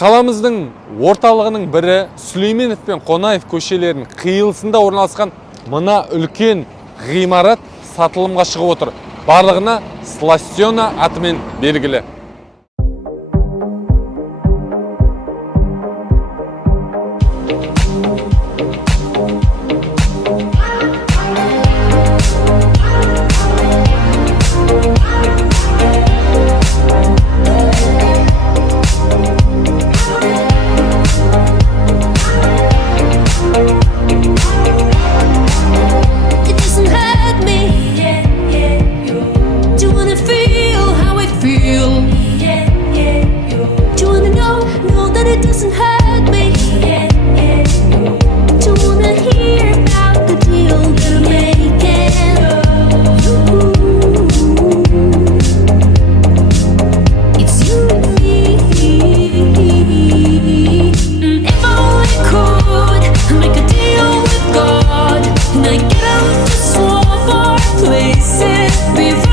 Қаламыздың орталығының бірі Сүлейменов пен Кунаев көшелерінің қиылысында орналасқан мына үлкен ғимарат сатылымға шығып отыр. Барлығына Сластена атымен белгілі. Places before